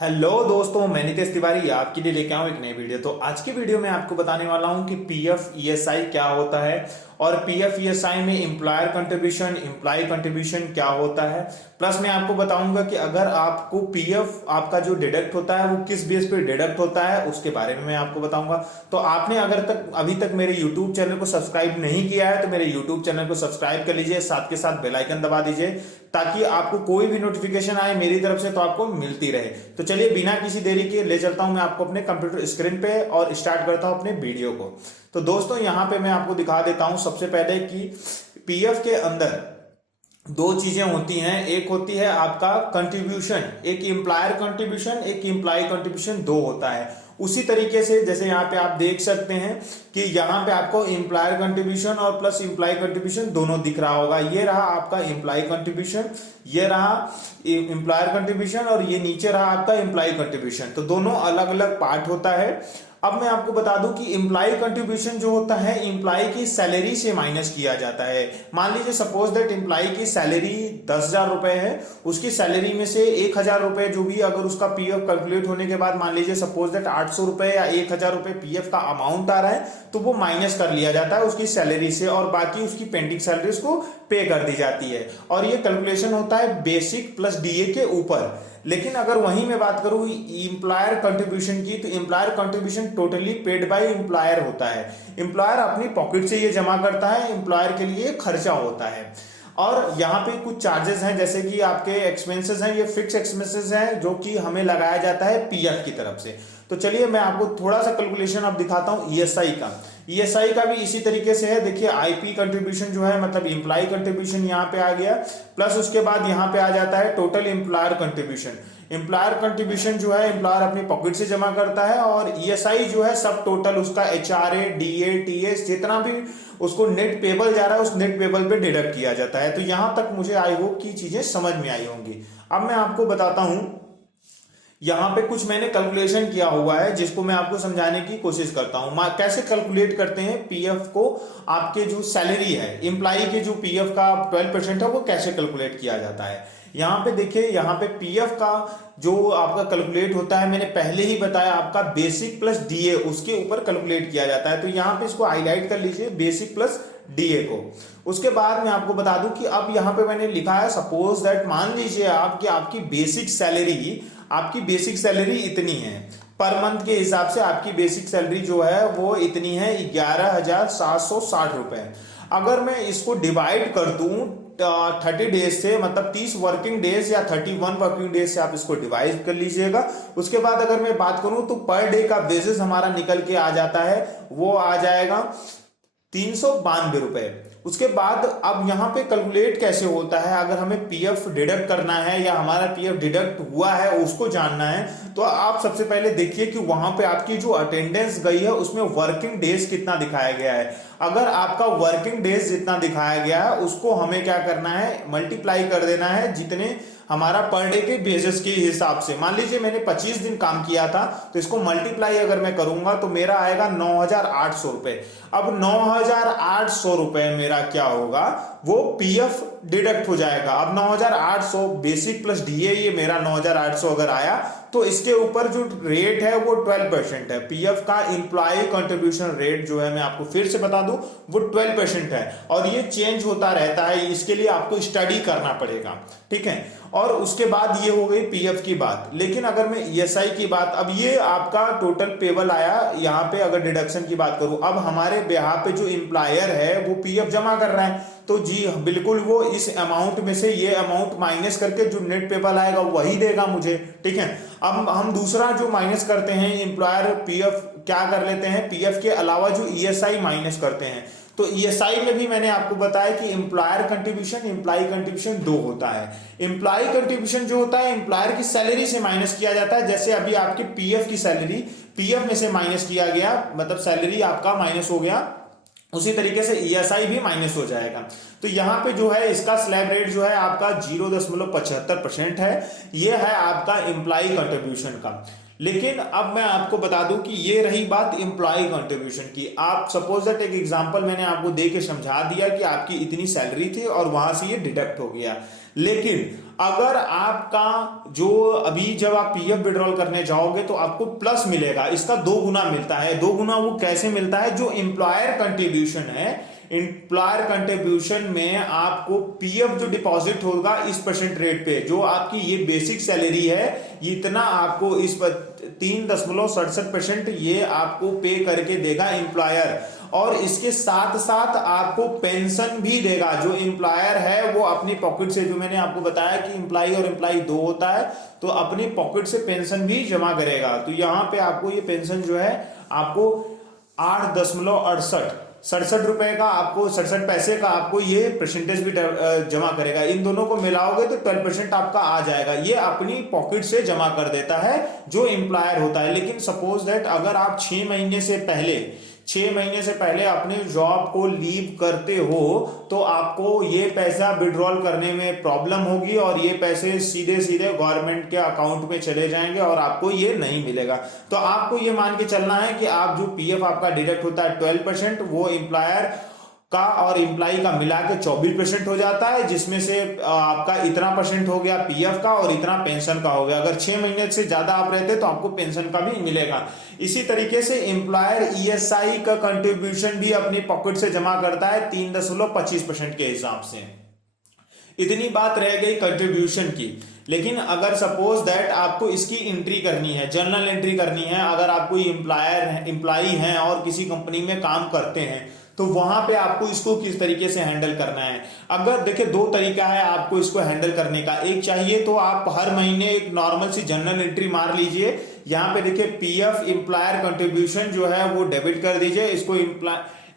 Hello दोस्तों, मैं नितेश तिवारी आपके लिए लेके आऊं एक नई वीडियो। तो आज की वीडियो में आपको बताने वाला हूं कि पीएफ ईएसआई क्या होता है और पीएफ ईएसआई में एम्प्लॉयर कंट्रीब्यूशन एम्प्लॉय कंट्रीब्यूशन क्या होता है। प्लस मैं आपको बताऊंगा कि अगर आपको पीएफ आपका जो डिडक्ट होता है वो किस बेस पे डिडक्ट होता है उसके बारे में मैं आपको बताऊंगा। तो आपने अगर तक अभी तक मेरे यूट्यूब चैनल को सब्सक्राइब नहीं किया है तो मेरे यूट्यूब चैनल को सब्सक्राइब कर लीजिए, साथ के साथ बेल आइकन दबा दीजिए ताकि आपको कोई भी नोटिफिकेशन आए मेरी तरफ से तो आपको मिलती रहे। तो चलिए बिना किसी देरी के ले चलता हूं मैं आपको अपने कंप्यूटर स्क्रीन पे और स्टार्ट करता हूं अपने वीडियो को। तो दोस्तों यहां पे मैं आपको दिखा देता हूं सबसे पहले कि पीएफ के अंदर दो चीजें होती हैं। एक होती है आपका कंट्रीब्यूशन, एक एम्प्लॉयर कंट्रीब्यूशन, एक एम्प्लॉय कंट्रीब्यूशन, दो होता है। उसी तरीके से जैसे यहाँ पे आप देख सकते हैं कि यहाँ पे आपको एम्प्लॉयर कंट्रीब्यूशन और प्लस एम्प्लॉय कंट्रीब्यूशन दोनों दिख रहा होगा। ये रहा आपका एम्प्लॉय कंट्रीब्यूशन, ये रहा एम्प्लॉयर कंट्रीब्यूशन और ये नीचे रहा आपका एम्प्लॉय कंट्रीब्यूशन। तो दोनों अलग अलग पार्ट होता है। अब मैं आपको बता दूं कि एम्प्लॉय कंट्रीब्यूशन जो होता है एम्प्लॉय की सैलरी से माइनस किया जाता है। मान लीजिए सपोज दैट एम्प्लॉय की सैलरी 10,000 रुपए है, उसकी सैलरी में से 1,000 रुपए जो भी अगर उसका पीएफ कैलकुलेट होने के बाद मान लीजिए सपोज दैट 800 रुपए या 1,000 रुपए पीएफ का अमाउंट आ रहा है तो वो माइनस कर लिया जाता है उसकी सैलरी से और बाकी उसकी पेंडिंग सैलरी उसको पे कर दी जाती है। और ये कैलकुलेशन होता है बेसिक प्लस डीए के ऊपर। लेकिन अगर वहीं मैं बात करूं एम्प्लॉयर कंट्रीब्यूशन की तो employer contribution totally paid by employer होता है। एम्प्लॉयर अपनी पॉकेट से ये जमा करता है, एम्प्लॉयर के लिए खर्चा होता है। और यहाँ पे कुछ चार्जेस हैं जैसे कि आपके एक्सपेंसेस हैं, ये फिक्स एक्सपेंसेस हैं जो कि हमें लगाया जाता है पीएफ की तरफ से। तो चलिए मैं आपको थोड़ा सा कैलकुलेशन अब दिखाता हूँ ईएसआई का। ईएसआई का भी इसी तरीके से है। देखिए आईपी कंट्रीब्यूशन जो है मतलब एम्प्लॉय कंट्रीब्यूशन यहाँ पे आ गया, प्लस उसके बाद यहाँ पे आ जाता है total employer contribution. Employer contribution जो है एम्प्लॉयर अपनी पॉकेट से जमा करता है और ईएसआई जो है सब टोटल उसका एचआरए डीए टीएस जितना भी उसको नेट पेबल जा रहा है उस नेट पेबल पे डिडक्ट किया जाता है। तो यहां तक मुझे आई होप की चीजें समझ में आई होंगी। अब मैं आपको बताता हूं यहाँ पे कुछ मैंने कैलकुलेशन किया हुआ है जिसको मैं आपको समझाने की कोशिश करता हूं। कैसे कैलकुलेट करते हैं पीएफ को, आपके जो सैलरी है एम्प्लॉय के जो पीएफ का 12% है वो कैसे कैलकुलेट किया जाता है। यहाँ पे देखिए, यहाँ पे पीएफ का जो आपका कैलकुलेट होता है मैंने पहले ही बताया आपका बेसिक प्लस डीए उसके ऊपर कैलकुलेट किया जाता है। तो यहाँ पे इसको हाईलाइट कर लीजिए बेसिक प्लस डीए को। उसके बाद मैं आपको बता दूं कि अब यहाँ पे मैंने लिखा है सपोज दैट मान लीजिए आप कि आपकी बेसिक सैलरी इतनी है पर मंथ के हिसाब से आपकी बेसिक सैलरी जो है वो इतनी है 11,760 रुपए। अगर मैं इसको डिवाइड कर दूं 30 डेज से मतलब 30 वर्किंग डेज या 31 वर्किंग डेज से आप इसको डिवाइड कर लीजिएगा। उसके बाद अगर मैं बात करूं तो पर डे का बेसिस हमारा निकल के आ जाता है, वो आ जाएगा 392 रुपए। उसके बाद अब यहाँ पे कैलकुलेट कैसे होता है, अगर हमें पीएफ डिडक्ट करना है या हमारा पीएफ डिडक्ट हुआ है उसको जानना है तो आप सबसे पहले देखिए कि वहां पे आपकी जो अटेंडेंस गई है उसमें वर्किंग डेज कितना दिखाया गया है। अगर आपका वर्किंग डेज जितना दिखाया गया है उसको हमें क्या करना है, मल्टीप्लाई कर देना है जितने हमारा पर डे के बेसिस के हिसाब से। मान लीजिए मैंने 25 दिन काम किया था तो इसको मल्टीप्लाई अगर मैं करूंगा तो मेरा आएगा 9,800 रुपए। अब 9,800 रुपए मेरा क्या होगा, वो पीएफ डिडक्ट हो जाएगा। अब 9,800 बेसिक प्लस डीए, ये मेरा 9,800 अगर आया तो इसके ऊपर जो रेट है वो 12% है। पीएफ का एम्प्लॉय कंट्रीब्यूशन रेट जो है मैं आपको फिर से बता दूं वो 12% है और ये चेंज होता रहता है, इसके लिए आपको स्टडी करना पड़ेगा, ठीक है। और उसके बाद ये हो गई पीएफ की बात। लेकिन अगर मैं ईएसआई की बात, अब ये आपका टोटल पेबल आया यहाँ पे अगर डिडक्शन की बात करूं, अब हमारे यहाँ पे जो एम्प्लॉयर है वो पीएफ जमा कर रहा है तो जी बिल्कुल वो इस अमाउंट में से ये अमाउंट माइनस करके जो नेट पेबल आएगा वही देगा मुझे, ठीक है। अब हम दूसरा जो माइनस करते हैं एम्प्लॉयर पीएफ क्या कर लेते हैं, पीएफ के अलावा जो ईएसआई माइनस करते हैं। तो ईएसआई में भी मैंने आपको बताया कि एम्प्लॉयर कंट्रीब्यूशन एम्प्लॉय कंट्रीब्यूशन दो होता है। एम्प्लॉय कंट्रीब्यूशन जो होता है एम्प्लॉयर की सैलरी से माइनस किया जाता है। जैसे अभी आपकी पीएफ की सैलरी पीएफ में से माइनस किया गया मतलब सैलरी आपका माइनस हो गया, उसी तरीके से ईएसआई भी माइनस हो जाएगा। तो यहाँ पे जो है इसका स्लैब रेट जो है आपका 0.75% है। ये है आपका एम्प्लॉय कंट्रीब्यूशन का। लेकिन अब मैं आपको बता दूं कि ये रही बात एम्प्लॉय कंट्रीब्यूशन की। आप सपोज दैट एक एग्जांपल मैंने आपको दे के समझा दिया कि आपकी इतनी सैलरी थी और वहां से ये डिडक्ट हो गया। लेकिन अगर आपका जो अभी जब आप पीएफ विड्रॉल करने जाओगे तो आपको प्लस मिलेगा, इसका 2 गुना मिलता है। 2 गुना वो कैसे मिलता है? जो एम्प्लॉयर कंट्रीब्यूशन है, एम्प्लॉयर कंट्रीब्यूशन में आपको पीएफ जो डिपॉजिट होगा इस परसेंट रेट पे, जो आपकी ये बेसिक सैलरी है, इतना आपको इस पर 3.67% ये आपको पे करके देगा एम्प्लॉयर। और इसके साथ साथ आपको पेंशन भी देगा। जो एम्प्लॉयर है वो अपनी पॉकेट से, जो मैंने आपको बताया कि एम्प्लॉय और एम्प्लॉय 2 होता है, तो अपनी पॉकेट से पेंशन भी जमा करेगा। तो यहां पे आपको ये पेंशन जो है आपको 8.67 रुपए का, आपको 67 पैसे का आपको ये परसेंटेज भी जमा करेगा। इन दोनों को मिलाओगे तो 12% आपका आ जाएगा। ये अपनी पॉकेट से जमा कर देता है जो एम्प्लॉयर होता है। लेकिन सपोज दैट अगर आप 6 महीने से पहले अपने जॉब को लीव करते हो तो आपको ये पैसा विड्रॉल करने में प्रॉब्लम होगी और ये पैसे सीधे सीधे गवर्नमेंट के अकाउंट में चले जाएंगे और आपको ये नहीं मिलेगा। तो आपको ये मान के चलना है कि आप जो पीएफ आपका डिडक्ट होता है 12%, वो एम्प्लॉयर का और एम्प्लॉय का मिला के 24% हो जाता है, जिसमें से आपका इतना परसेंट हो गया पीएफ का और इतना पेंशन का हो गया। अगर 6 महीने से ज्यादा आप रहते तो आपको पेंशन का भी मिलेगा। इसी तरीके से एम्प्लॉयर ईएसआई का कंट्रीब्यूशन भी अपनी पॉकेट से जमा करता है 3.25% के हिसाब से। इतनी बात रह गई कंट्रीब्यूशन की। लेकिन अगर सपोज दैट आपको इसकी एंट्री करनी है, जनरल एंट्री करनी है, अगर आप कोई एम्प्लॉय हैं और किसी कंपनी में काम करते हैं, तो वहां पे आपको इसको किस तरीके से हैंडल करना है। अगर देखिए 2 तरीका है आपको इसको हैंडल करने का। एक चाहिए तो आप हर महीने एक नॉर्मल सी जनरल एंट्री मार लीजिए। यहाँ पे देखिए पीएफ एम्प्लॉयर कंट्रीब्यूशन जो है वो डेबिट कर दीजिए। इसको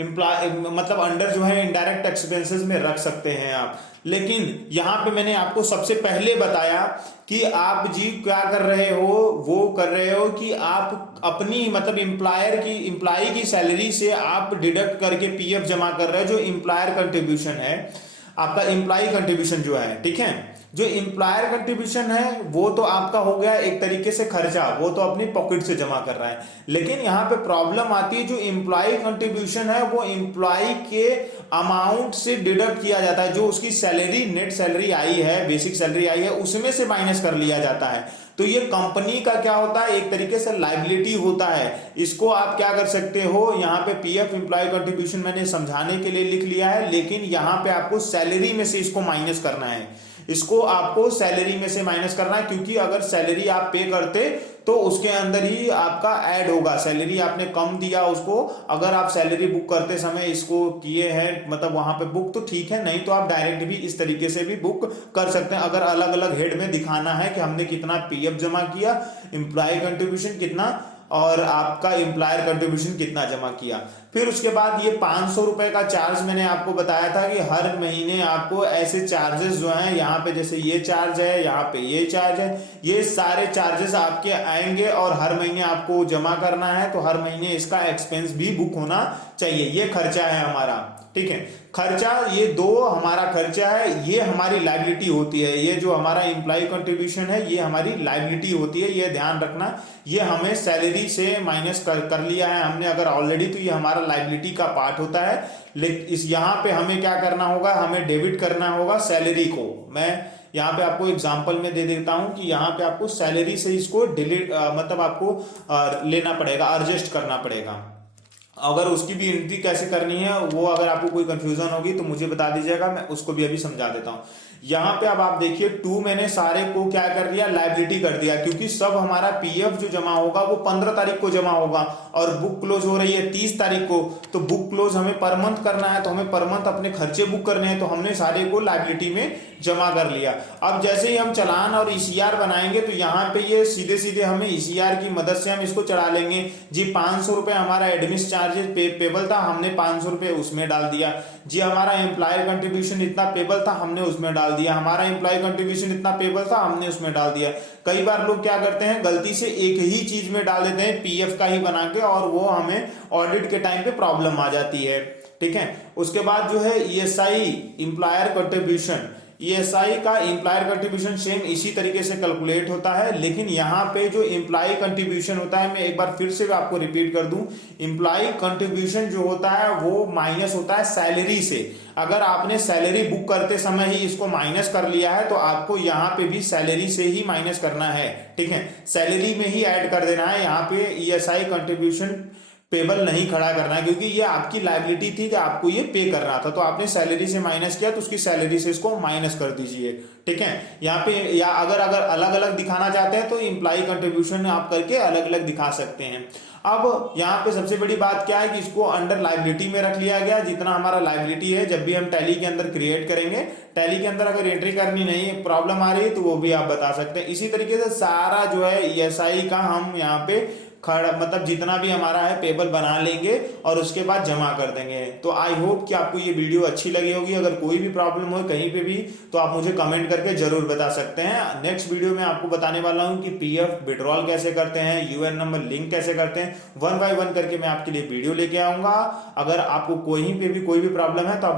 मतलब अंडर जो है इनडायरेक्ट एक्सपेंसेस में रख सकते हैं आप। लेकिन यहां पे मैंने आपको सबसे पहले बताया कि आप जी क्या कर रहे हो, वो कर रहे हो कि आप अपनी मतलब एम्प्लॉय की सैलरी से आप डिडक्ट करके पीएफ जमा कर रहे हो। जो एम्प्लॉयर कंट्रीब्यूशन है आपका, एम्प्लॉय कंट्रीब्यूशन जो है, ठीक है, जो एम्प्लॉयर कंट्रीब्यूशन है वो तो आपका हो गया एक तरीके से खर्चा, वो तो अपनी पॉकेट से जमा कर रहा है। लेकिन यहाँ पे प्रॉब्लम आती है, जो एम्प्लॉय कंट्रीब्यूशन है वो एम्प्लॉय के अमाउंट से डिडक्ट किया जाता है। जो उसकी सैलरी, नेट सैलरी आई है, बेसिक सैलरी आई है, उसमें से माइनस कर लिया जाता है। तो ये कंपनी का क्या होता है, एक तरीके से लायबिलिटी होता है। इसको आप क्या कर सकते हो, यहाँ पे पीएफ एम्प्लॉय कंट्रीब्यूशन मैंने समझाने के लिए लिख लिया है, लेकिन यहाँ पे आपको सैलरी में से इसको माइनस करना है। इसको आपको सैलरी में से माइनस करना है, क्योंकि अगर सैलरी आप पे करते तो उसके अंदर ही आपका ऐड होगा। सैलरी आपने कम दिया उसको, अगर आप सैलरी बुक करते समय इसको किए हैं मतलब वहां पे बुक, तो ठीक है, नहीं तो आप डायरेक्ट भी इस तरीके से भी बुक कर सकते हैं। अगर अलग अलग हेड में दिखाना है कि हमने कितना पीएफ जमा किया, एम्प्लॉय कंट्रीब्यूशन कितना और आपका एम्प्लॉयर कंट्रीब्यूशन कितना जमा किया। फिर उसके बाद ये 500 रुपए का चार्ज मैंने आपको बताया था कि हर महीने आपको ऐसे चार्जेस जो हैं, यहाँ पे जैसे ये चार्ज है, यहाँ पे ये चार्ज है, ये सारे चार्जेस आपके आएंगे और हर महीने आपको जमा करना है। तो हर महीने इसका एक्सपेंस भी बुक होना चाहिए। ये खर्चा है हमारा, ठीक है, खर्चा, ये 2 हमारा खर्चा है, ये हमारी लायबिलिटी होती है। ये जो हमारा एम्प्लॉय कंट्रीब्यूशन है ये हमारी लायबिलिटी होती है, ये ध्यान रखना। ये हमें सैलरी से माइनस कर लिया है हमने अगर ऑलरेडी, तो ये हमारा लायबिलिटी का पार्ट होता है। लेकिन इस यहाँ पे हमें क्या करना होगा, हमें डेबिट करना होगा सैलरी को। मैं यहाँ पे आपको एग्जांपल में दे देता हूं कि यहाँ पे आपको सैलरी से इसको डिलीट मतलब आपको लेना पड़ेगा, एडजस्ट करना पड़ेगा। अगर उसकी भी एंट्री कैसे करनी है, वो अगर आपको कोई कंफ्यूजन होगी तो मुझे बता दीजिएगा, मैं उसको भी अभी समझा देता हूं। यहाँ पे अब आप देखिए 2 मैंने सारे को क्या कर दिया, लायबिलिटी कर दिया, क्योंकि सब हमारा पीएफ जो जमा होगा वो 15 तारीख को जमा होगा और बुक क्लोज हो रही है 30 तारीख को। तो बुक क्लोज हमें पर मंथ करना है, तो हमें पर मंथ अपने खर्चे बुक करने हैं, तो हमने सारे को लायबिलिटी में जमा कर लिया। अब जैसे ही हम चालान और ईसीआर बनाएंगे तो यहाँ पे ये सीधे सीधे हमें ईसीआर की मदद से हम इसको चढ़ा लेंगे। जी 500 रुपए हमारा एडमिन चार्जेस पेबल था, हमने 500 रुपए उसमें डाल दिया। जी हमारा एम्प्लॉयर कंट्रीब्यूशन इतना पेबल था, हमने उसमें डाल दिया। हमारा एम्प्लॉय कंट्रीब्यूशन इतना पेबल था, हमने उसमें डाल दिया। कई बार लोग क्या करते हैं, गलती से एक ही चीज में डाल देते हैं, पीएफ का ही बना के, और वो हमें ऑडिट के टाइम पे प्रॉब्लम आ जाती है, ठीक है। उसके बाद जो है ईएसआई एम्प्लॉयर कंट्रीब्यूशन, ईएसआई का एम्प्लॉयर कंट्रीब्यूशन सेम इसी तरीके से कैलकुलेट होता है, लेकिन यहाँ पे जो एम्प्लॉय कंट्रीब्यूशन होता है, मैं एक बार फिर से आपको रिपीट कर दूं, एम्प्लॉय कंट्रीब्यूशन जो होता है वो माइनस होता है सैलरी से। अगर आपने सैलरी बुक करते समय ही इसको माइनस कर लिया है तो आपको यहाँ पे भी सैलरी से ही माइनस करना है, ठीक है, सैलरी में ही ऐड कर देना है। यहाँ पे ईएसआई कंट्रीब्यूशन पेबल नहीं खड़ा करना है, क्योंकि ये आपकी लायबिलिटी थी कि आपको ये पे करना था, तो आपने सैलरी से माइनस किया तो उसकी सैलरी से इसको माइनस कर दीजिए, ठीक है। यहाँ पे या अगर अलग अलग दिखाना चाहते हैं तो एम्प्लॉय कंट्रीब्यूशन आप करके अलग अलग दिखा सकते हैं। अब यहाँ पे सबसे बड़ी बात क्या है कि इसको अंडर लायबिलिटी में रख लिया गया, जितना हमारा लायबिलिटी है। जब भी हम टैली के अंदर क्रिएट करेंगे, टैली के अंदर अगर एंट्री करनी नहीं प्रॉब्लम आ रही है तो वो भी आप बता सकते हैं। इसी तरीके से सारा जो है ईएसआई का हम यहाँ पे खड़ा मतलब जितना भी हमारा है पेबल बना लेंगे और उसके बाद जमा कर देंगे। तो आई होप कि आपको ये वीडियो अच्छी लगी होगी। अगर कोई भी प्रॉब्लम हो कहीं पे भी तो आप मुझे कमेंट करके जरूर बता सकते हैं। नेक्स्ट वीडियो में आपको बताने वाला हूं कि पीएफ विड्रॉल कैसे करते हैं, यूएन नंबर लिंक कैसे करते हैं, 1 बाय 1 करके मैं आपके लिए वीडियो लेके आऊंगा। अगर आपको कहीं पे भी कोई भी प्रॉब्लम है तो आप